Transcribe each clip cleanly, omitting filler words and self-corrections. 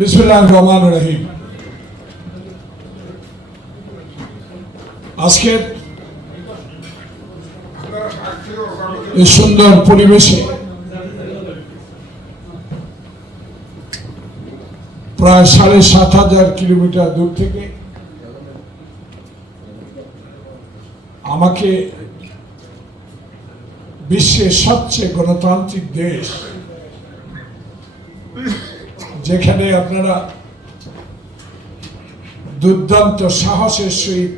বিসমিল্লাহির রহমানির রহিম। আজকে এই সুন্দর পরিবেশে প্রায় ৭,৫০০ কিলোমিটার দূর থেকে আমাকে বিশ্বের সবচেয়ে গণতান্ত্রিক দেশ, যেখানে আপনারা দুর্দান্ত সাহসের সহিত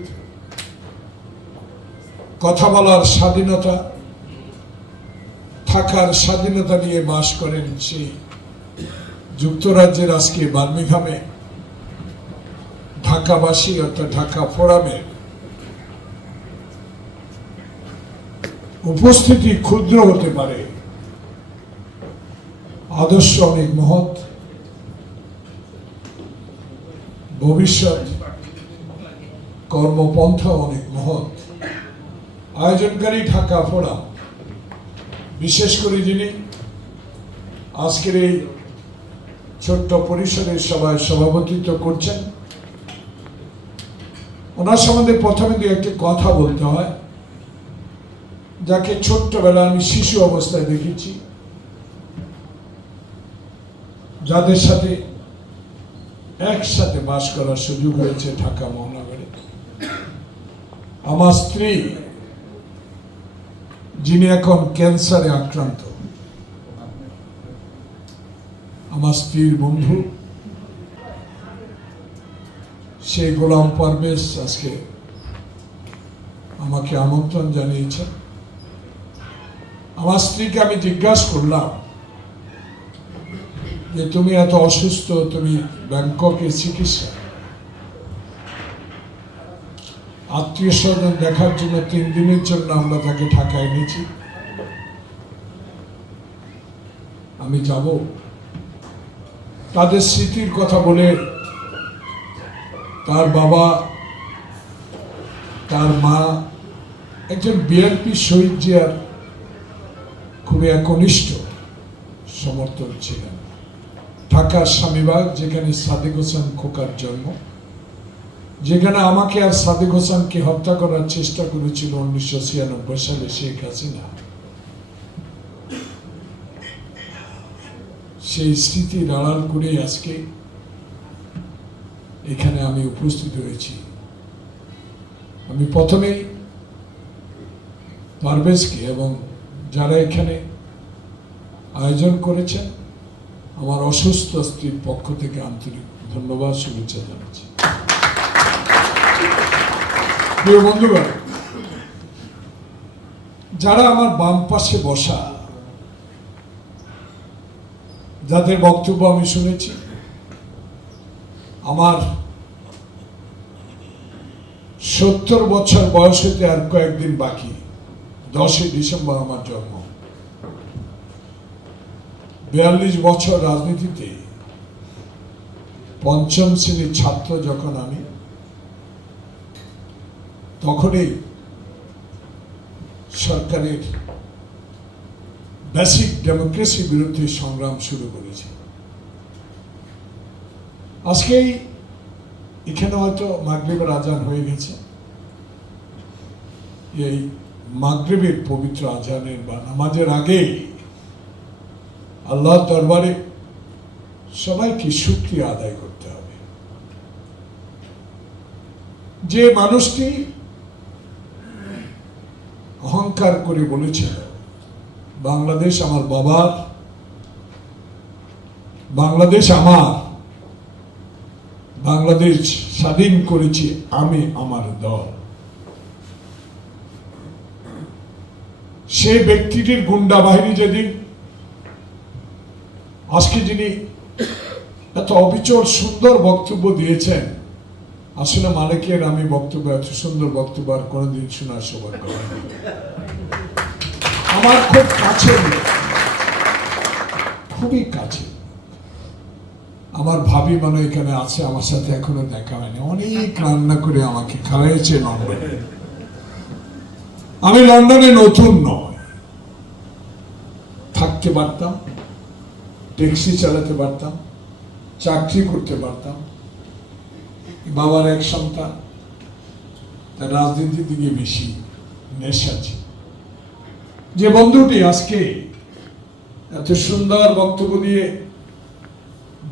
কথা বলার স্বাধীনতা, থাকার স্বাধীনতা নিয়ে বাস করেন, সেই যুক্তরাজ্যের আজকে বার্মিংহামে ঢাকাবাসী অর্থাৎ ঢাকা ফোরামের উপস্থিতি ক্ষুদ্র হতে পারে, আদর্শ অনেক মহৎ, ভবিষ্যৎ কর্মপন্থা অনেক মহৎ। আয়োজনকারী ঢাকা ফোরাম, বিশেষ করে যিনি আজকের এই ছোট্ট পরিসরের সভায় সভাপতিত্ব করছেন, ওনার সম্বন্ধে প্রথমে দু একটি কথা বলতে হয়। যাকে ছোট্টবেলা আমি শিশু অবস্থায় দেখেছি, যাদের সাথে একসাথে বাস করার সুযোগ হয়েছে ঢাকা মহানগরে। আমার স্ত্রী, যিনি এখন ক্যান্সারে আক্রান্ত, আমার স্ত্রীর বন্ধু সেই গোলাম পারভেজ আজকে আমাকে আমন্ত্রণ জানিয়েছেন। আমার স্ত্রীকে আমি জিজ্ঞাসা করলাম যে তুমি এত অসুস্থ, তুমি ব্যাংককে চিকিৎসা, আত্মীয় স্বজন দেখার জন্য 3 দিনের জন্য আমরা তাকে ঢাকায় এনেছি, আমি যাব। তাদের স্মৃতির কথা বলে তার বাবা, তার মা একজন বিএনপি শহীদ জিয়ার খুবই একনিষ্ঠ সমর্থক ছিলেন। ঢাকার স্বামীবাগ, যেখানে সাদেক হোসেন খোকার জন্ম, যেখানে আমাকে আর সাদেক হোসেনকে হত্যা করার চেষ্টা করেছিল 1996 সালে শেখ হাসিনা, সেই স্মৃতির আড়াল করে আজকে এখানে আমি উপস্থিত হয়েছি। আমি প্রথমেই পারভেজকে এবং যারা এখানে আয়োজন করেছেন আমার অসুস্থ স্ত্রীর পক্ষ থেকে আন্তরিক ধন্যবাদ, শুভেচ্ছা জানাচ্ছি। প্রিয় বন্ধুগণ, যারা আমার বাম পাশে বসা, যাদের বক্তব্য আমি শুনেছি, আমার 70 বছর বয়স হতে আর কয়েকদিন বাকি। 10 ডিসেম্বর আমার জন্ম। 42 বছর রাজনীতিতে, 5ম শ্রেণীর ছাত্র যখন আমি, তখনই সরকারের বেসিক ডেমোক্রেসির বিরুদ্ধে সংগ্রাম শুরু করেছি। আজকেই এখানে হয়তো মাগরিবের আজান হয়ে গেছে। এই মাগরিবের পবিত্র আজানের বা নামাজের আগে আল্লাহর দরবারে সবাইকে শুকরিয়া আদায় করতে হবে। যে মানুষটি অহংকার করে বলেছিল বাংলাদেশ আমার বাবার, বাংলাদেশ আমার, বাংলাদেশ স্বাধীন করেছি আমি, আমার দল, সে ব্যক্তিটির গুন্ডা বাহিনী যেদিন আজকে যিনি এত অবিচল সুন্দর বক্তব্য দিয়েছেন, আসলে মালিকের আমি বক্তব্য, এত সুন্দর বক্তব্য আর কোনোদিন শোনার সৌভাগ্য হয়নি। আমার খুব কাছে, খুবই কাছে আমার ভাবি মানে এখানে আছে, আমার সাথে এখনো দেখা হয়নি। অনেক রান্না করে আমাকে খাওয়াইছে লন্ডনে। আমি লন্ডনে নতুন নয়, থাকতে পারতাম, ট্যাক্সি চালাতে পারতাম, চাকরি করতে পারতাম। বাবার এক সন্তান, তার রাজনীতির দিকে বেশি নেশা ছিল। যে বন্ধুটি আজকে এত সুন্দর বক্তব্য দিয়ে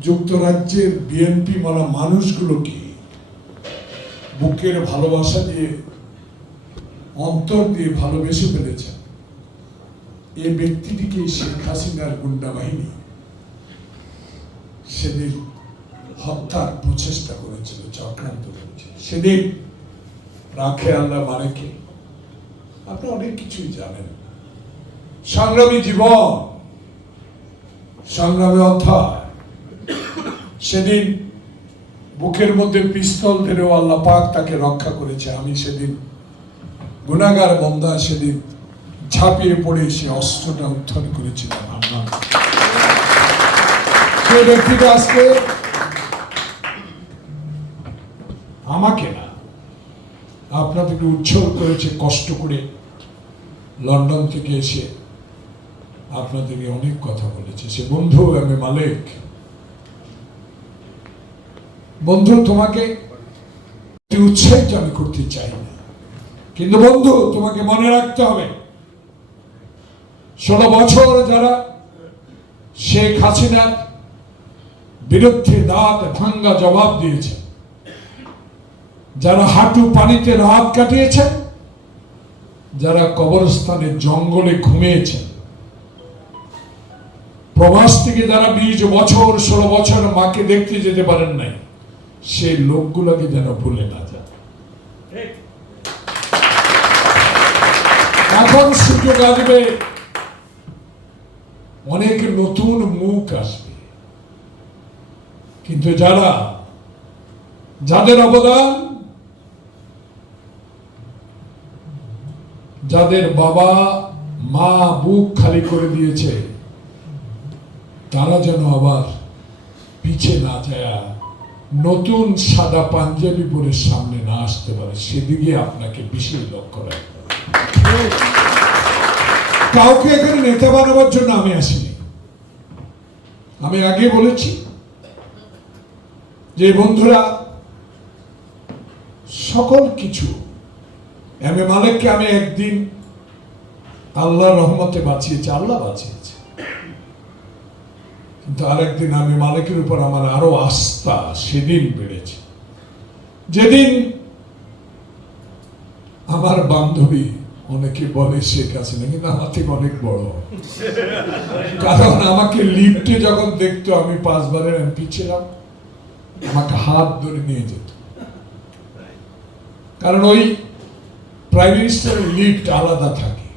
যুক্তরাজ্যের বিএনপি মারা মানুষগুলোকে বুকের ভালোবাসা দিয়ে, অন্তর দিয়ে ভালোবেসে ফেলেছেন, এই ব্যক্তিটিকে শেখ হাসিনার গুন্ডা বাহিনী সেদিন হত্যার প্রচেষ্টা করেছিল, চক্রান্ত করেছিল। সেদিন রাখে আল্লাহ মারেকে, আপনি অনেক কিছুই জানেন। সংগ্রামী জীবন, সংগ্রামী অধ্যায়। সেদিন বুকের মধ্যে পিস্তল ধরেও আল্লাহ পাক তাকে রক্ষা করেছে। আমি সেদিন গুনাহগার বান্দা, সেদিন ঝাঁপিয়ে পড়ে সে অস্ত্রটা উত্থান করেছিলাম। সেই ব্যক্তিটা আজকে আমাকে না, আপনাদেরকে উৎসর্গ করেছে, কষ্ট করে লন্ডন থেকে এসে আপনাদেরকে অনেক কথা বলেছে। সে বন্ধু আমি মালিক। বন্ধু, তোমাকে উৎসাহিত আমি করতে চাই না, কিন্তু বন্ধু তোমাকে মনে রাখতে হবে, 16 বছর যারা শেখ হাসিনার বিরুদ্ধে দাঁত ভাঙ্গা জবাব দিয়েছে, যারা হাঁটু পানিতে রাত কাটিয়েছেন, যারা কবরস্থানে জঙ্গলে ঘুমিয়েছেন, প্রবাস থেকে যারা 20 বছর 16 বছর মাকে দেখতে যেতে পারেন নাই, সেই লোকগুলোকে যেন ভুলে না যান। এখন সুযোগ আসবে, অনেক নতুন মুখ আসবে, কিন্তু যাদের অবদান, যাদের বাবা মা বুক খালি করে দিয়েছে, তারা যেন আবার পিছে না যায়, নতুন সাদা পাঞ্জাবি পরে সামনে না আসতে পারে, সেদিকে আপনাকে বিশেষ লক্ষ্য রাখতে হবে। কাউকে এখানে নেতা বানাবার জন্য আমি আসিনি। আমি আগে বলেছি যে বন্ধুরা, সকল কিছু এম এ মালিককে আমি একদিন আল্লাহর রহমতে বাঁচিয়েছি, আল্লাহ বাঁচিয়েছে, কিন্তু আরেকদিন আমি মালিকের উপর আমার আরো আস্থা সেদিন বেড়েছে, যেদিন আমার বান্ধবী, অনেকে বলে শেখ হাসিনা, কিন্তু আমার থেকে অনেক বড়, কারণ আমাকে লিফটে যখন দেখতো আমি 5 বারের এমপি ছিলাম, আমাকে হাত ধরে নিয়ে যেত, কারণ ওই প্রাইম মিনিস্টারের লিফট আলাদা থাকে।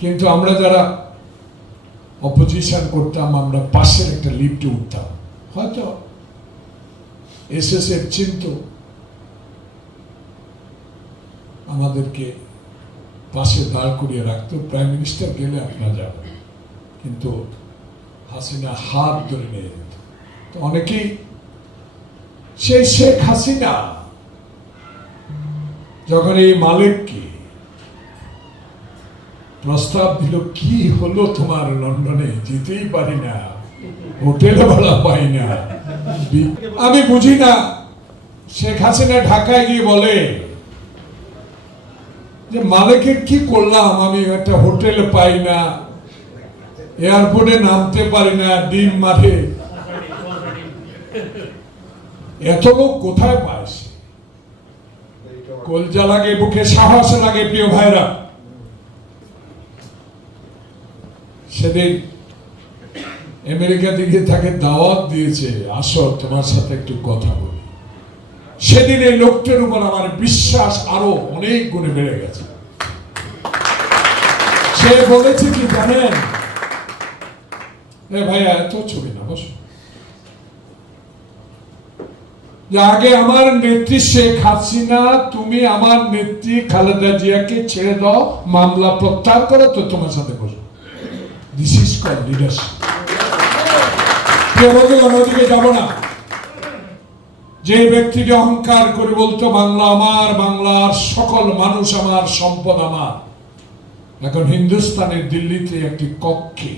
কিন্তু আমরা যারা অপোজিশন করতাম, আমরা পাশের একটা লিফটে উঠতাম, হয়তো এসএসএফ চিন্ত, আমাদেরকে পাশে দাঁড় করিয়ে রাখতো, প্রাইম মিনিস্টার গেলে আপনারা যাবেন, কিন্তু হাসিনা হাত ধরে নিয়ে যেত। তো অনেকেই সেই শেখ হাসিনা যখন এই মালিককে প্রস্তাব দিল, কি হলো তোমার, লন্ডনে যেতেই পারি না, হোটেল ভাড়া পাই না, আমি বুঝি না। শেখ হাসিনা ঢাকায় গিয়ে বলে যে মালিকের কি করলাম, আমি একটা হোটেল পাই না, এয়ারপোর্টে নামতে পারি না, ডিম মাঠে, এত লোক কোথায় পায়? কলজা লাগে, বুকে সাহস লাগে। প্রিয় ভাইরা, সেদিন আমেরিকা থেকে তাকে দাওয়াত দিয়েছে, আসো তোমার সাথে একটু কথা বলি। সেদিন এই লোকটার উপর আমার বিশ্বাস আরো অনেক গুণে বেড়ে গেছে। সে বলেছে কি জানেন, ভাইয়া এত ছবি না, বসো, যে আগে আমার নেত্রী শেখ হাসিনা, তুমি আমার নেত্রী খালেদা জিয়াকে ছেড়ে দাও, মামলা প্রত্যাহার করো, তো তোমার সাথে বসো। This is called leadership. অন্যদিকে যাব না। যে ব্যক্তিটি অহংকার করে বলতো বাংলা আমার, বাংলার সকল মানুষ আমার, সম্পদ আমার, এখন হিন্দুস্তানের দিল্লিতে একটি কক্ষে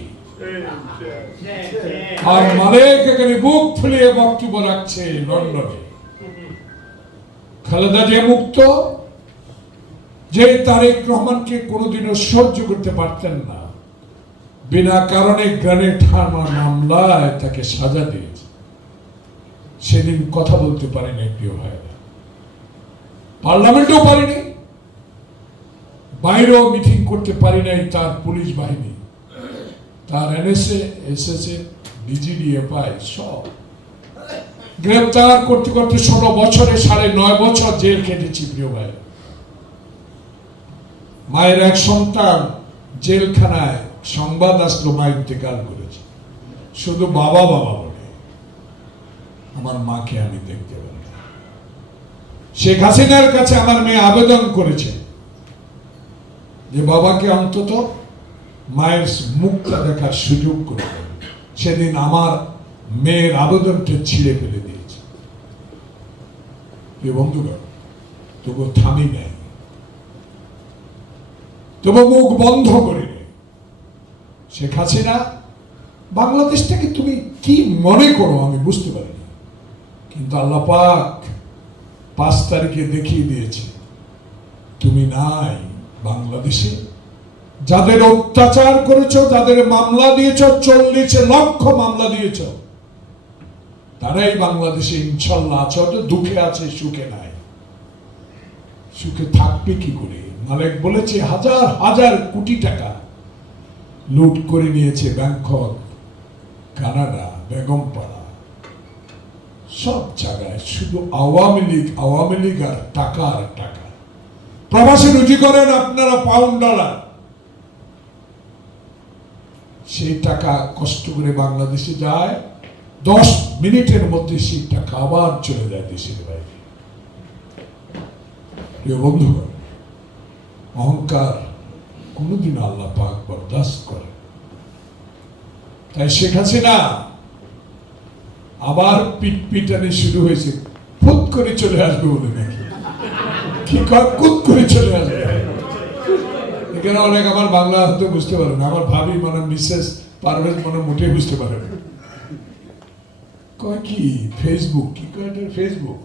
আর মালেক এখানে বুক ফুলিয়ে বক্তব্য রাখছে লন্ডনে। খালেদা জিয়া মুক্ত, যে তারেক রহমানকে কোনোদিনও সহ্য করতে পারতেন না, বিনা কারণে গ্রেনেড হামলা মামলায় তাকে সাজা দিয়েছে। সেদিন কথা বলতে পারি নাই প্রিয় ভাইরা, পার্লামেন্টেও পারি নাই, বাইরেও মিটিং করতে পারি নাই। তার পুলিশ বাহিনী, তার এনএসএ, এসএসএ, ডিজিডিএফআই সব গ্রেপ্তার করতে করতে 16 বছরে 9.5 বছর জেল কেটেছি প্রিয় ভাই। মায়ের এক সন্তান জেলখানায়, সংবাদ আসলো মা ইন্তেকাল করেছে, শুধু বাবা বাবা বলে, আমার মাকে আমি দেখতে পারি। শেখ হাসিনার কাছে আমার মেয়ে আবেদন করেছে যে বাবাকে অন্তত মায়ের মুখটা দেখার সুযোগ করে দেন। সেদিন আমার মেয়ের আবেদনটা ছিঁড়ে ফেলে দিয়েছে। বন্ধুগণ, তবু থামি নেই, তবু মুখ বন্ধ করে নেই। শেখ হাসিনা, বাংলাদেশটাকে তুমি কি মনে করো আমি বুঝতে পারি না, কিন্তু আল্লাহ পাক 5 তারিখে দেখিয়ে দিয়েছে তুমি নাই বাংলাদেশে। যাদের অত্যাচার করেছো, যাদের মামলা দিয়েছ, 40 লক্ষ মামলা দিয়েছ, তারাই বাংলাদেশে ইনশাল্লাহ আছে। হয়তো দুঃখে আছে, সুখে নাই। সুখে থাকবে কি করে? মালিক বলেছে হাজার হাজার কোটি টাকা লুট করে নিয়েছে ব্যাংকক, কানাডা, বেগমপাড়া, সব জায়গায়। শুধু আওয়ামী লীগ আর টাকা আর টাকা। প্রবাসী রুজি করেন আপনারা পাউন্ড ডলার, সেই টাকা কষ্ট করে বাংলাদেশে যায়, 10 মিনিটের মধ্যে সেই টাকা আবার চলে যায় দেশের বাইরে। প্রিয় বন্ধুগণ, অহংকার কোনদিন আল্লাহ পাক বরদাস্ত করে। তাই শেখ হাসিনা আবার পিটপিটানি শুরু হয়েছে, ফুট করে চলে আসবে বলে নাকি, কি কুত করে চলে আসবে। এখানে অনেক আমার বাংলা হয়তো বুঝতে পারে না, আমার ভাবি মানে মিসেস পারভেজ মানে মোটেই বুঝতে পারে না। কয় কি ফেসবুক, কি কয় এটা ফেসবুক।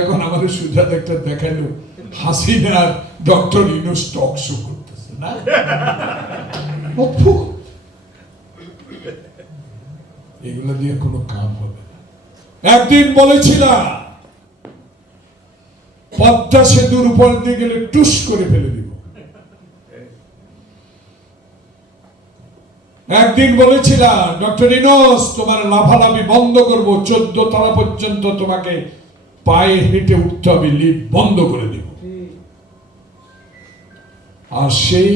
এখন আমাদের সুজাত একটা দেখাইলো, Hasina doctor Yunus talk show করতেছে না। এগুলো দিয়ে কোনো কাম হবে না। একদিন বলেছিলাম পদ্মা সেতুর উপর দিয়ে গেলে টুস করে ফেলে দিব। একদিন বলেছিলাম ডক্টর ইউনূস তোমার লাফালাফি বন্ধ করব, 14 তলা পর্যন্ত তোমাকে পায়ে হেঁটে উঠতে হবে, লিফট বন্ধ করে দেব। আর সেই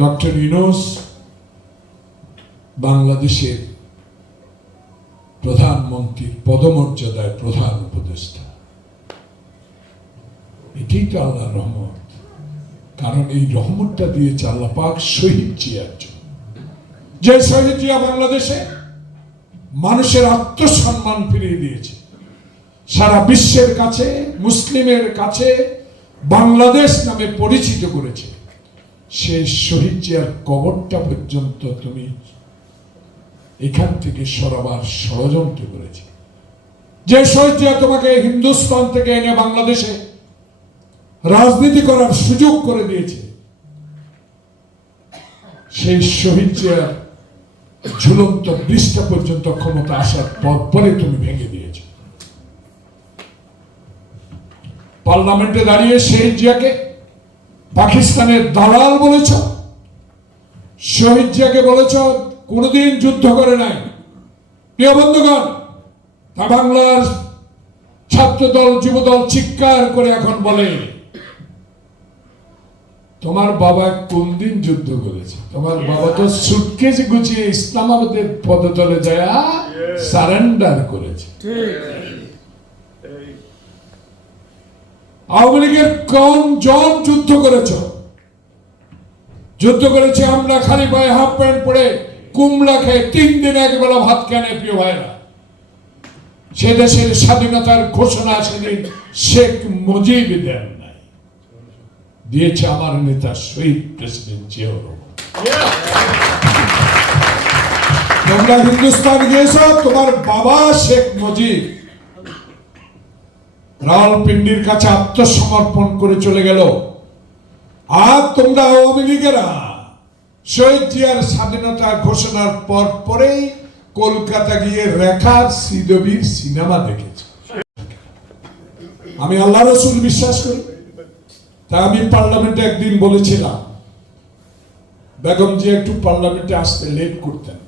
ডক্টর ইউনূস বাংলাদেশের প্রধানমন্ত্রীর পদমর্যাদায় প্রধান উপদেষ্টা। এটাই তো আল্লাহর রহমত। কারণ এই রহমতটা দিয়েছে আল্লাহ পাক শহীদ জিয়ার জন্য। যে শহীদ জিয়া বাংলাদেশে মানুষের আত্মসম্মান ফিরিয়ে দিয়েছে, সারা বিশ্বের কাছে, মুসলিমের কাছে বাংলাদেশ নামে পরিচিত করেছে। সেই শহীদ জিয়ার কবরটা পর্যন্ত তুমি এখান থেকে সরাবার ষড়যন্ত্র করেছে। যে শহীদ জিয়া তোমাকে হিন্দুস্তান থেকে এনে বাংলাদেশে রাজনীতি করার সুযোগ করে দিয়েছে, সেই শহীদ জিয়ার ঝুলন্ত বৃষ্টা পর্যন্ত ক্ষমতা আসার পরে তুমি ভেঙে দিয়েছ। পার্লামেন্টে দাঁড়িয়ে শহীদ জিয়াকে পাকিস্তানের দালাল বলেছ, শহীদ জিয়াকে বলেছ কোনদিন যুদ্ধ করে নাই। প্রিয় বন্ধুগণ, তা বাংলার ছাত্রদল যুবদল চিৎকার করে এখন বলে তোমার বাবা কোন দিন যুদ্ধ করেছে? তোমার বাবা তো সুটকেস গুছিয়ে ইসলামাবাদের পদতলে যায় সারেন্ডার করেছে। আওয়ামী লীগের কোন জন যুদ্ধ করেছ? যুদ্ধ করেছে আমরা খালি পায়ে হাফ প্যান্ট পরে কুমড়া খেয়ে 3 দিন একবেলা ভাত কেনে। প্রিয় ভাইরা, সে দেশের স্বাধীনতার ঘোষণা সেদিন শেখ মুজিব দেন নাই, দিয়েছে আমার নেতা শহীদ প্রেসিডেন্ট জিয়াউর রহমান। তোমরা হিন্দুস্তান গিয়েছ, তোমার বাবা শেখ মুজিব রাওয়ালপিন্ডির কাছে আত্মসমর্পণ করে চলে গেল, আর তোমরা আওয়ামী লীগেরা শহীদ জিয়ার স্বাধীনতা ঘোষণার পর পরেই কলকাতা গিয়ে রেখার শ্রীদেবীর সিনেমা দেখেছ। আমি আল্লাহ রসুল বিশ্বাস করি, তাই আমি পার্লামেন্টে একদিন বলেছিলাম বেগম জিয়া একটু পার্লামেন্টে আসতে লেট করতেন,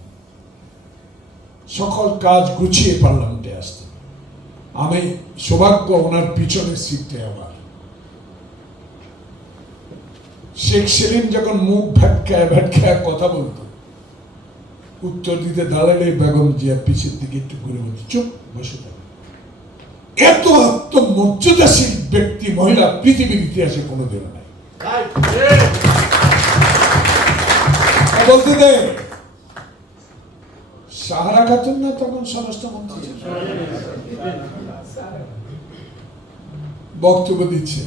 সকল কাজ গুছিয়ে পার্লামেন্টে আসতেন। আমি সৌভাগ্য ওনার পিছনের সিটে আমার। শেখ সেলিম যখন মুখ ভ্যাটকায় ভ্যাটকায় কথা বলতো, উত্তর দিতে দাঁড়ালে বেগম জিয়া পিছের দিকে একটু ঘুরে বলতো, চুপ বসে থাকো। এত আত্মমর্যাদাশীল ব্যক্তি মহিলা পৃথিবীর ইতিহাসে কোনোদিন নাই। বলতে দে, সাহারা খাতুন না তখন স্বরাষ্ট্রমন্ত্রী বক্তব্য দিচ্ছে।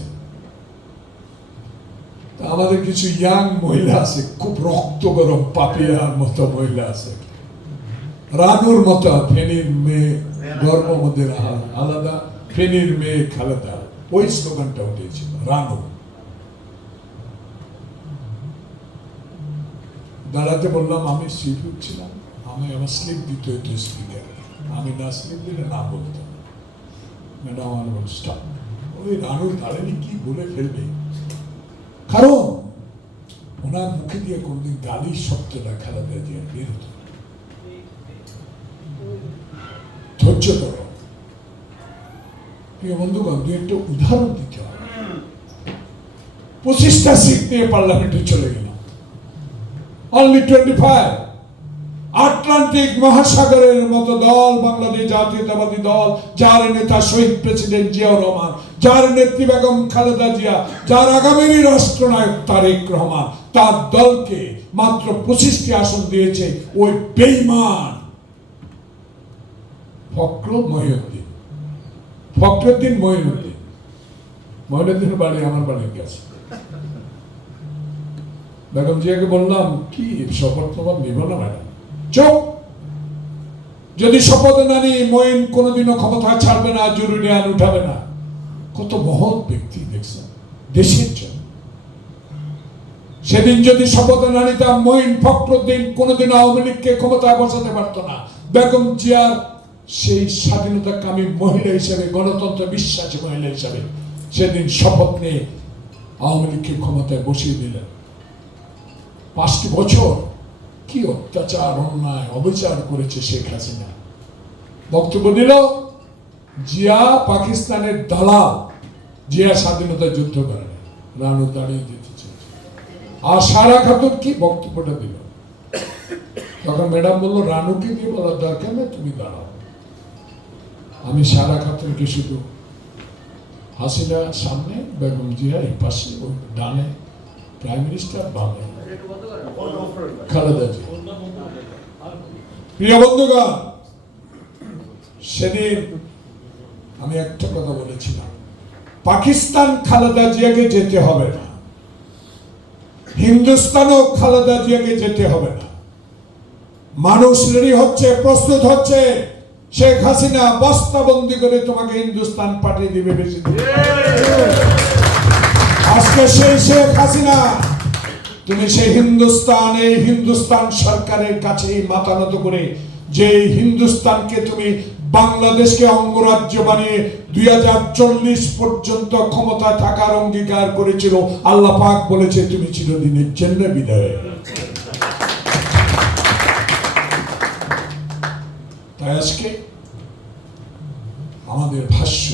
আমাদের কিছু ইয়াং মহিলা আছে, খুব রক্ত গরম পাপিয়ার মতো মহিলা আছে, রানুর মতো, ফেনীর মেয়ে গর্ভমদের আলাদা, ফেনীর মেয়ে খালেদা, ওই স্লোগানটা উঠেছিল রানু। দাঁড়াতে বললাম, আমি স্লিপ উঠছিলাম, আমি আমার স্লিপ দিতে হইতো স্পিকার, আমি না স্লিপ দিলে না বলতাম। ম্যাডাম আমার বল স্টপ। ওই রানুর দাঁড়ালে কি বলে ফেলবে, কারণ ওনার মুখে দিয়ে কোনদিন গালি শব্দটা খালেদা জিয়া বের হতো। ধৈর্য ধরো প্রিয় বন্ধুগণ, দু একটা উদাহরণ দিতে হবে। 25টা সিট নিয়ে পার্লামেন্টে চলে গেলাম, অনলি 25। আটলান্টিক মহাসাগরের মতো দল, বাংলাদেশ জাতীয়তাবাদী দল, যার নেতা শহীদ প্রেসিডেন্ট জিয়াউর রহমান, যার নেত্রী বেগম খালেদা জিয়া, যার আগামী রাষ্ট্রনায়ক তারেক রহমান, তার দলকে মাত্র 25টি আসন দিয়েছে ওই বেঈমান ফখরুদ্দিন মঈনুদ্দিনের বাড়ি আমার বাড়ির কাছে। বেগম জিয়াকে বললাম, কি শপথ টপথ নিব না ম্যাডাম? চুপ, যদি শপথ না নিই মঈন কোনোদিনও ক্ষমতা ছাড়বে না, জরুরি আইন উঠাবে না। কত মহৎ ব্যক্তি দেখছেন দেশের জন্য। সেদিন যদি শপথ না নিতাম, মঈন ফখরুদ্দিন কোনোদিন আওয়ামী লীগকে ক্ষমতায় বসাতে পারতো না। বেগম জিয়ার সেই স্বাধীনতাকামী মহিলা হিসেবে, গণতন্ত্র বিশ্বাসী মহিলা হিসেবে সেদিন শপথ নিয়ে আওয়ামী লীগকে ক্ষমতায় বসিয়ে দিলেন। 5টি বছর কি অত্যাচার, অন্যায়, অবিচার করেছে শেখ হাসিনা। বক্তব্য দিল, জিয়া পাকিস্তানের দালাল, জিয়া স্বাধীনতা যুদ্ধ করেন, রানু দাঁড়িয়ে দিতে চেয়েছে। আর সারা খাতুন কি বক্তব্যটা দিল, তখন ম্যাডাম বললো, রানুকে দিয়ে বলার দরকার নেই, তুমি দাঁড়াও। আমি সারা খাতুনকে শুধু, হাসিনা সামনে, বেগম জিয়া এই পাশে, ওই ডানে প্রাইম মিনিস্টার, বামে খালেদা জিয়া। প্রিয় বন্ধুগণ, সেদিন আমি একটা কথা বলেছিলাম, পাকিস্তান খালেদা জিয়াকে যেতে হবে না, হিন্দুস্তানও খালেদা জিয়াকে যেতে হবে না। মানুষ রেডি হচ্ছে, প্রস্তুত হচ্ছে। শেখ হাসিনা বস্তাবন্দি করে তোমাকে হিন্দুস্তান পাঠিয়ে দিবে বেশি। আজকে সেই শেখ হাসিনা, তুমি সেই হিন্দুস্তান, এই হিন্দুস্তান সরকারের কাছে মাথা নত করে, যে হিন্দুস্তানকে তুমি বাংলাদেশকে অঙ্গরাজ্য বানিয়ে 2040 পর্যন্ত ক্ষমতায় থাকার অঙ্গীকার করেছিল, আল্লাহ পাক বলেছে তুমি চিরদিনের জন্য বিদায়। তাই আজকে আমাদের ভাষ্য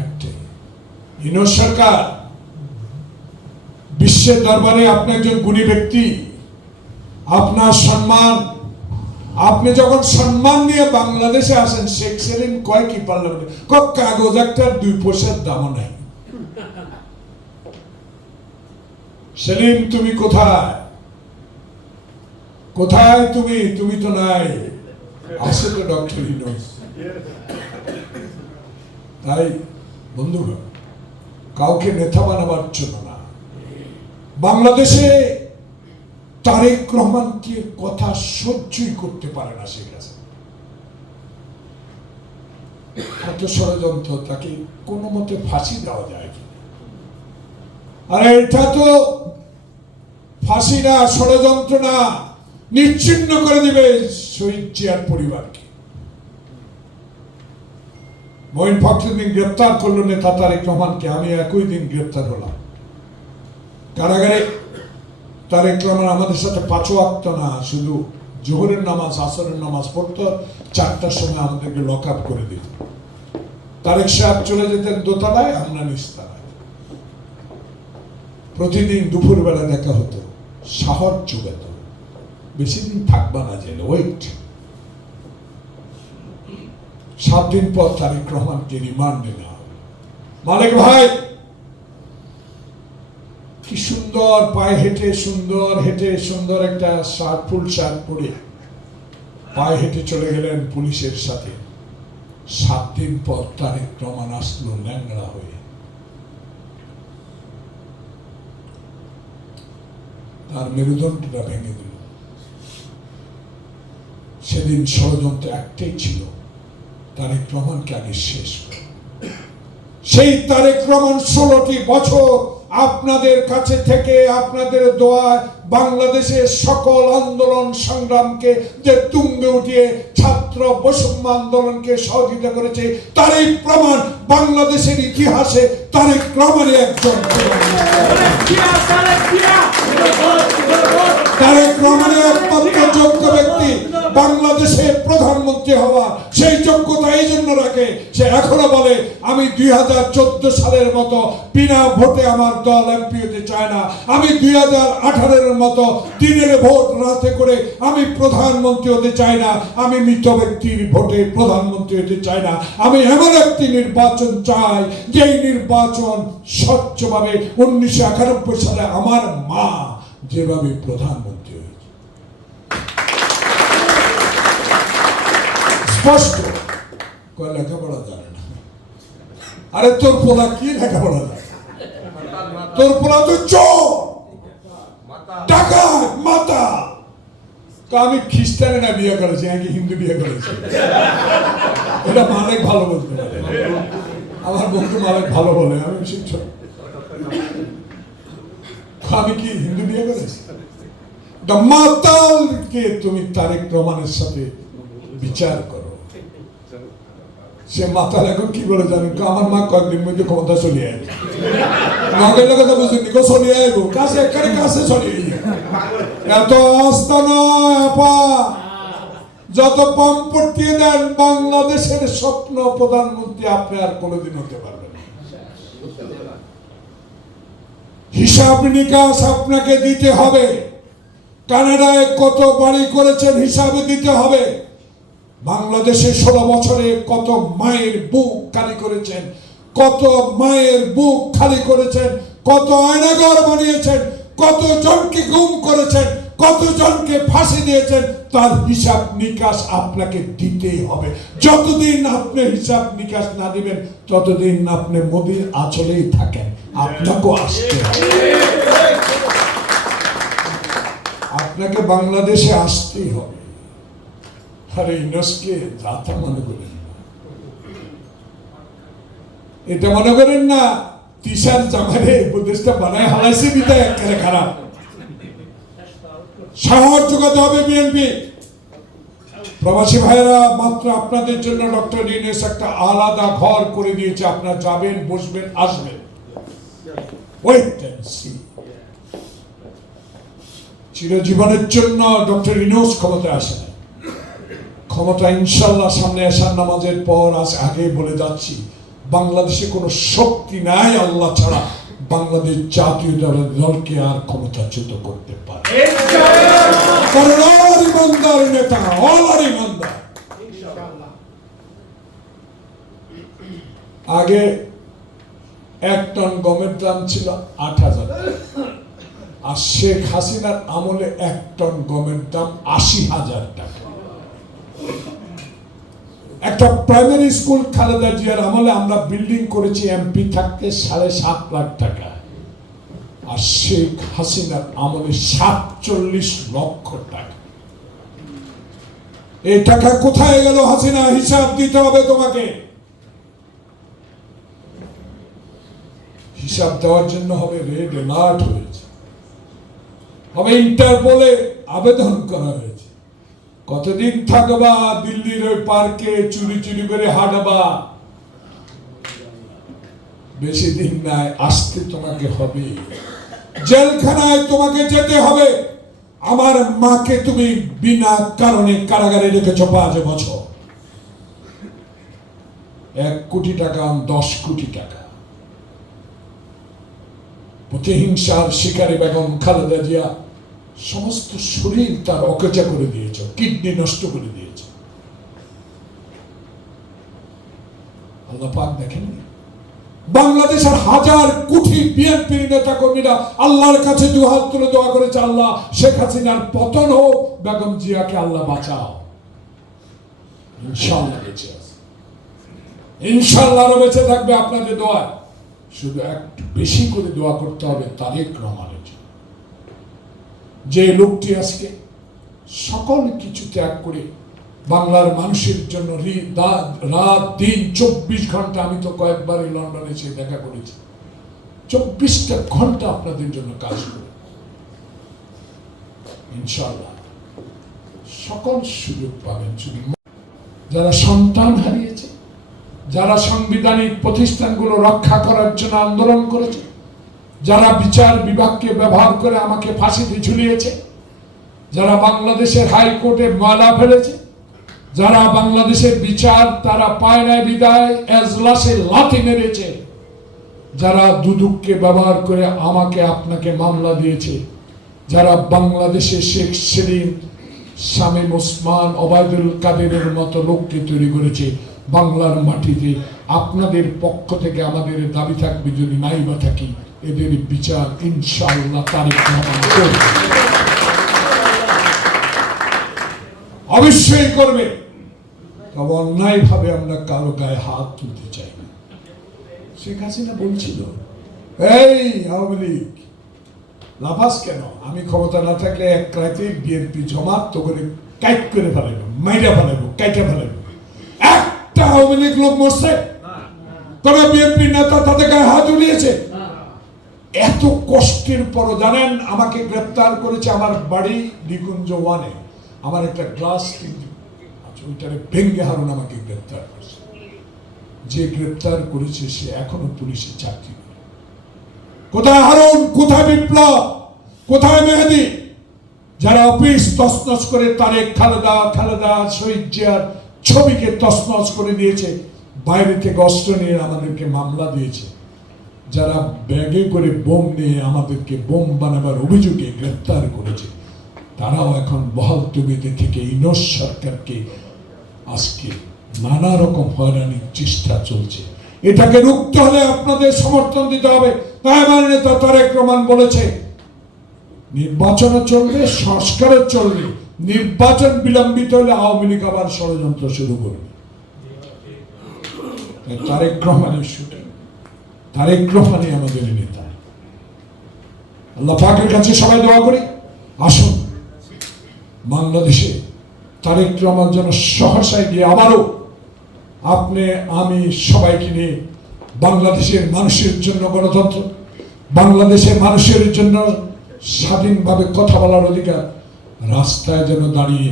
একটাই, ইউনূস সরকার বিশ্বের দরবারে আপনি একজন গুণী ব্যক্তি, আপনার সম্মান, আপনি যখন সম্মান নিয়ে বাংলাদেশে আসেন, শেখ সেলিম কয় কি পার্লামেন্টে, কাগজ একটা 2 পয়সার দামও নাই। সেলিম তুমি কোথায়, কোথায় তুমি? তুমি তো নাই, আছে তো ডক্টর ইউনূস। তাই বন্ধুগণ, কাউকে নেতা বানাবার জন্য না, বাংলাদেশে তারেক রহমানকে কথা সহ্যই করতে পারে না শেখ হাসিনা। কত ষড়যন্ত্র, তাকে কোনো মতে ফাঁসি দেওয়া যায় কি? আর এটা তো ফাঁসি না, ষড়যন্ত্র না, নিশ্চিহ্ন করে দিবে শহীদ জিয়ার পরিবারকে। মঈন ফখরুদ্দিন গ্রেপ্তার করলো নেতা তারেক রহমানকে, আমি একই দিন গ্রেপ্তার হলাম কারাগারে। তারেক রহমান আমাদের সাথে 5 ওয়াক্ত না, শুধু জোহরের নামাজ আসরের নামাজ পড়তো, 4টার সময় আমাদেরকে লক আপ করে দিত। তারেক সাহেব চলে যেতেন দোতলায়, আমরা নিচতলায়। প্রতিদিন দুপুরবেলা দেখা হতো, সাহস জোগাতো, বেশি দিন থাকবা না জেলে, ওয়েট। 7 দিন পর তারেক রহমানকে রিমান্ডে নেওয়া হবে। মালিক ভাই কি সুন্দর পায়ে হেঁটে, সুন্দর একটা শার্ট, ফুল শার্ট পরে পায়ে হেঁটে চলে গেলেন পুলিশের সাথে। 7 দিন পর তারেক রহমান আসলো ল্যাংড়া হয়ে। তার মেরুদণ্ডটা ভেঙে দিল। সেদিন ষড়যন্ত্র একটাই ছিল, তারেক রহমানকে আগে শেষ করে। সেই তারেক রহমান 16টি বছর আপনাদের কাছে থেকে, আপনাদের দোয়ায় বাংলাদেশের সকল আন্দোলন সংগ্রামকে যে তুঙ্গে উঠিয়ে ছাত্র বৈষম্য আন্দোলনকে সহযোগিতা করেছে, তার এই প্রমাণ বাংলাদেশের ইতিহাসে তারেক রহমানের একজন। তারেক রহমানের একমাত্র যোগ্য ব্যক্তি বাংলাদেশের প্রধানমন্ত্রী হওয়া। সেই যোগ্যতা এই জন্য রাখে, সে এখনো বলে আমি 2014 সালের মতো বিনা ভোটে আমার দল এমপি হতে চায় না, আমি 2018-এর মতো দিনের ভোট রাতে করে আমি প্রধানমন্ত্রী হতে চাই না, আমি মৃত ব্যক্তির ভোটে প্রধানমন্ত্রী হতে চাই না। আমি এমন একটি নির্বাচন চাই যেই নির্বাচন স্বচ্ছভাবে 1991 সালে আমার মা যেভাবে প্রধানমন্ত্রী হয়েছে। স্পষ্ট লেখাপড়া জানে না। আরে তোর পোলা কি লেখাপড়া জানে? তোর পোলা তো চোর, ডাকাত, মাতা। আমি খ্রিস্টানে না বিয়ে করেছি, নাকি হিন্দু বিয়ে করেছি? এটা মালিক ভালো বলতে পারে, আমার বন্ধু মালিক ভালো বলে, আমি শিক্ষক। আমি কি হিন্দু বিয়ে করেছি? মাতালকে তুমি তারেক রহমানের সাথে বিচার করো। সে মাতাল এখন কি বলে জানেন? আমার মা কয়েকদিন মধ্যে ক্ষমতা চলিয়ে আসবে, নগের কথা বুঝুন, চলিয়ে আসবো কাছে, এখানে কাছে চলিয়ে এত আস্থা নয় আপা। যত কম পড়িয়ে দেন, বাংলাদেশের স্বপ্ন প্রধানমন্ত্রী আপনি আর কোনোদিন হতে পারবেন না। হিসাব নিকাশ আপনাকে দিতে হবে। কানাডায় কত বাড়ি করেছেন হিসাবে দিতে হবে। বাংলাদেশে 16 বছরে কত মায়ের বুক খালি করেছেন, কত মায়ের বুক খালি করেছেন, কত আয়নাঘর বানিয়েছেন, কত জনকে গুম করেছেন, কত জনকে ফাঁসি দিয়েছেন, তার হিসাব নিকাশ আপনাকে দিতেই হবে। যতদিন আপনি হিসাব নিকাশ না দিবেন, ততদিন আপনি মোদির আঁচলেই থাকেন। আপনাকেও আসতে হবে, আপনাকে বাংলাদেশে আসতেই হবে। আরে ইউনুসকে জাতা মনে করেন না, এটা মনে করেন না তিসার জামারে উপদেশটা বানায় হালাইছে বিদায় একেবারে খারাপ। সাহস যোগাতে হবে বিএনপি। প্রবাসী ভাইয়েরা, মাত্র আপনাদের জন্য ডক্টর ইউনূস একটা আলাদা ঘর করে দিয়েছে। আপনারা যাবেন, বসবেন, আসবেন, ওয়েট এন্ড সি। চিরজীবনের জন্য ডক্টর ইউনূস ক্ষমতায় আসে না। ক্ষমতা ইনশাল্লাহ সামনে আসার নামাজের পর আগে বলে যাচ্ছি, বাংলাদেশে কোনো শক্তি নাই আল্লাহ ছাড়া বাংলাদেশ জাতীয় দলকে আর ক্ষমতাচ্যুত করতে পারে। ইমানদার নেতা, অলার ইমানদার। আগে 1 টন গমের দাম ছিল 8,000 টাকা, আর শেখ হাসিনার আমলে 1 টন গমের দাম 80,000 টাকা। একটা প্রাইমারি স্কুল খালেদা জিয়ার আমলে আমরা বিল্ডিং করেছি এমপি থাকতে 7.5 লাখ টাকা, আর শেখ হাসিনার আমলে 47 লক্ষ টাকা। এই টাকা কোথায় গেল হাসিনা? হিসাব দিতে হবে তোমাকে। হিসাব দেওয়ার জন্য হবে রেড অ্যালার্ট হয়েছে, হবে ইন্টারপোলে আবেদন করা হয়েছে। কতদিন থাকবা দিল্লির ওই পার্কে চুরি চুরি করে হাঁটবা? বেশি দিন নাই, আসতে তোমাকে হবে, জেলখানায় তোমাকে যেতে হবে। আমার মাকে তুমি বিনা কারণে কারাগারে রেখেছ 5 বছর। 1 কোটি টাকা, 10 কোটি টাকা। প্রতিহিংসার শিকারী বেগম খালেদা জিয়া সমস্ত শরীর তার অকেজা করে দিয়েছ, কিডনি নষ্ট করে দিয়েছ। আল্লাহ পাক দেখেন, বাংলাদেশের 1000 কোটি বিএনপি নেতা কর্মীরা আল্লাহর কাছে দুহাত তুলে দোয়া করেছে, আল্লাহ শেখ হাসিনার পতন হোক, বেগম জিয়াকে আল্লাহ বাঁচাও। ইনশাআল্লাহ বেঁচে আছে, ইনশাআল্লাহ আরো বেঁচে থাকবে আপনাদের দোয়া। শুধু একটু বেশি করে দোয়া করতে হবে তারেক রহমানের জন্য, যে লোকটি আজকে সকল কিছু ত্যাগ করে বাংলার মানুষের জন্য রাত দিন 24 ঘন্টা, আমি তো কয়েকবার লন্ডনে এসে দেখা করেছি, 24টা ঘন্টা আপনাদের জন্য কাজ করে। ইনশাআল্লাহ সকল সুযোগ পাবেন। যারা সন্তান হারিয়েছে, যারা সাংবিধানিক প্রতিষ্ঠানগুলো রক্ষা করার জন্য আন্দোলন করেছে, যারা বিচার বিভাগকে ব্যবহার করে আমাকে ফাঁসিতে ঝুলিয়েছে, যারা বাংলাদেশের হাইকোর্টে মালা ফেলেছে, যারা বাংলাদেশের বিচার তারা পায় নাই বিদায় এজলাসে লাথি মেরেছে, যারা দুদককে ব্যবহার করে আমাকে আপনাকে মামলা দিয়েছে, যারা বাংলাদেশে শেখ সেলিম, শামীম ওসমান, ওবায়দুল কাদেরের মতো লোককে তৈরি করেছে, বাংলার মাটিতে আপনাদের পক্ষ থেকে আমাদের দাবি থাকবে, যদি নাই বা থাকি, এদের বিচার ইনশাআল্লাহ তারেক রহমান করবে, অবশ্যই করবে। তবে অন্যায় ভাবে আমরা কারো গায়ে হাত তুলতে চাই না। শেখ হাসিনা বলছিল, এই আওয়ামী লীগ লাফাস কেন? আমি ক্ষমতা না থাকলে এক রাতে বিএনপি জমাত তো করে কাইট করে ফেলাইব, মাইরা ফেলাইব, কাইটা ফেলাইব। একটা আওয়ামী লীগ লোক মরছে? তবে বিএনপি নেতা তাদের গায়ে হাত উঠিয়েছে? এত কষ্টের পর জানেন আমাকে গ্রেপ্তার করেছে, আমার বাড়ি নিকুঞ্জ 1-এ, আমার একটা গ্লাস ওইটারে ভেঙ্গে হারুন আমাকে গ্রেপ্তার করেছে। যে গ্রেপ্তার করেছে সে এখনো পুলিশে চাকরি করে। কোথায় হারুন, কোথায় বিপ্লব, কোথায় মেহেদী? যারা অফিস তছনছ করে তারেক, খালেদা, শহীদ জিয়ার ছবিকে তছনছ করে দিয়েছে, বাইরে থেকে অস্ত্র নিয়ে আমাদেরকে মামলা দিয়েছে, যারা ব্যাগে করে বোম নিয়ে আমাদেরকে বোম বানাবার অভিযোগে গ্রেপ্তার করেছে, তারাও এখন বহাল তবিয়তে থেকে ইউনূস সরকারকে আজকে নানা রকম হয়রানির চেষ্টা চলছে। এটাকে রুখতে হলে আপনাদের সমর্থন দিতে হবে। তাই আমার নেতা তারেক রহমান বলেছে, নির্বাচনও চলবে, সংস্কারও চলবে, নির্বাচন বিলম্বিত হলে আওয়ামী লীগ আবার ষড়যন্ত্র শুরু করবে। তারেক রহমানের শুটিং, তারেক রহমানই আমাদের নেতা। আল্লাহ পাকের কাছে সবাই দোয়া করি, আসুন বাংলাদেশে তারেক রহমান যেন সহসায় গিয়ে আবারও আপনি আমি সবাইকে নিয়ে বাংলাদেশের মানুষের জন্য গণতন্ত্র, বাংলাদেশের মানুষের জন্য স্বাধীনভাবে কথা বলার অধিকার, রাস্তায় যেন দাঁড়িয়ে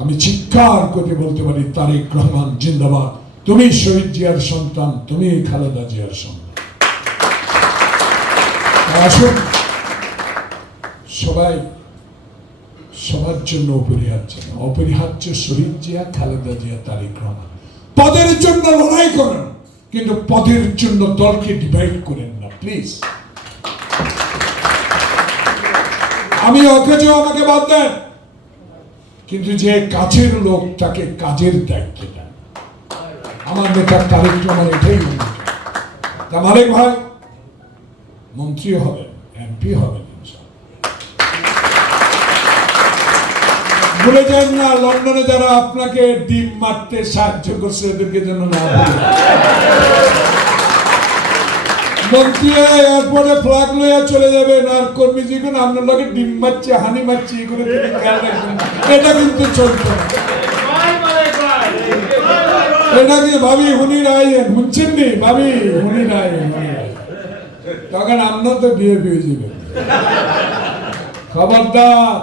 আমি চিৎকার করে বলতে পারি, তারেক রহমান জিন্দাবাদ, তুমি শহীদ জিয়ার সন্তান, তুমি খালেদা জিয়ার সন্তান। আসুন সবাই সবার জন্য অপরিহার্য শহীদ জিয়া, খালেদা জিয়া, তারেক রহমান। পদের জন্য লড়াই করেন, কিন্তু পদের জন্য দলকে ডিভাইড করেন না প্লিজ। আমি অকেজো, আমাকে বাদ দেন, কিন্তু যে কাজের লোক তাকে কাজের দায়িত্ব দেন। আমার নেতা তারেক রহমান এটাই তা মালিক ভাই মন্ত্রী হবেন, এমপি হবেন, ভুলে যান না লন্ডনে যারা আপনাকে ডিম মারতে সাহায্য করছে এদেরকে যেন না মন্ত্রী এরপরে ফ্ল্যাগ লইয়া চলে যাবেন, আর কর্মী জীবন আপনার লগে ডিম মারছে, হানি মারছে, এগুলো তিনি খেয়াল রাখবেন। এটা কিন্তু চলতো না। এটা কি ভাবি হুনি রায়েন শুনছেন নি? ভাবি হুনি রায়েন, তখন আপনার তো বিয়ে পেয়ে যাবেন। খবরদার,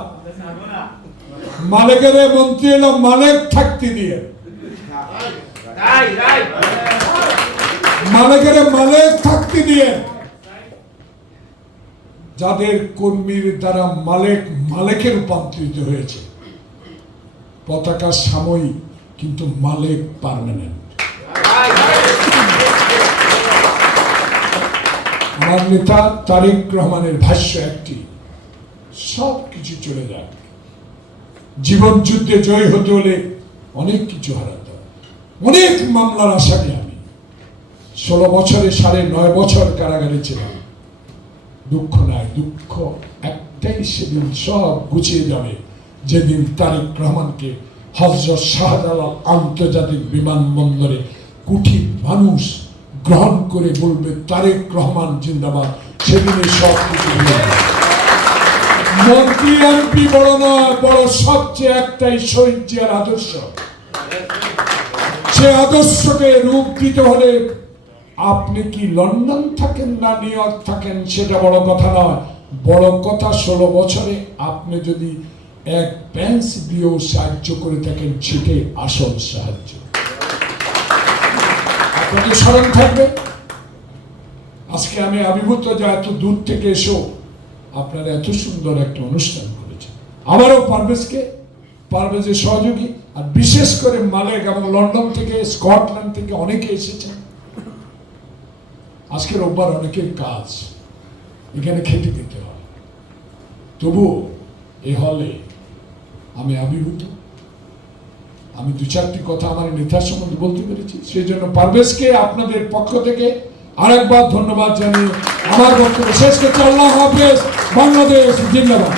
মালিকের মন্ত্রী এলো মালিক থাকতে দিয়ে, মালিকের মালিক থাকতে দিয়ে। যাদের কর্মীর দ্বারা মালিক মালিকে রূপান্তরিত হয়েছে, পতাকা সাময়িক কিন্তু মালিক পার্মানেন্ট। আমার নেতা তারেক রহমানের ভাষ্য একটি, সব কিছু চলে যায়, জীবন যুদ্ধে জয় হতে হলে অনেক কিছু হারাতে হয়। অনেক মামলার আসামি আমি, 16 বছরে 9.5 বছর কারাগারে ছিলাম। দুঃখ নাই, দুঃখ একটাই, সেদিন সব গুছিয়ে যাবে যেদিন তারেক রহমানকে হযরত শাহজালাল আন্তর্জাতিক বিমানবন্দরে কোটি মানুষ গ্রহণ করে বলবে তারেক রহমান জিন্দাবাদ। সেদিনে সব কিছু মন্ত্রী এমপি বড় নয়, বড় সবচেয়ে একটাই শহীদ জিয়ার আদর্শ। সে আদর্শকে রূপ দিতে হলে আপনি কি লন্ডন থাকেন না নিউ ইয়র্ক থাকেন সেটা বড় কথা নয়। বড় কথা 16 বছরে আপনি যদি এক পেন্স দিয়েও সাহায্য করে থাকেন, সেটাই আসল সাহায্য। আপনাদের স্মরণ থাকবে, আজকে আমি আবির্ভূত যে এত দূর থেকে এসো আপনারা এত সুন্দর একটা অনুষ্ঠান করেছেন। আমারও পারভেজের সহযোগী, আর বিশেষ করে মালিক এবং লন্ডন থেকে, স্কটল্যান্ড থেকে অনেকে এসেছেন। আজকে রোববার অনেকের কাজ, এখানে খেতে দিতে হয়, তবুও এ হলে আমি আবির্ভূত। আমি 2-4টি কথা আমার নেতার সম্বন্ধে বলতে পেরেছি, সেই জন্য পারভেজকে আপনাদের পক্ষ থেকে আরেকবার ধন্যবাদ জানিয়ে আমার বক্তব্য শেষ করছি। আল্লাহ হাফেজ, বাংলাদেশ জিন্দাবাদ।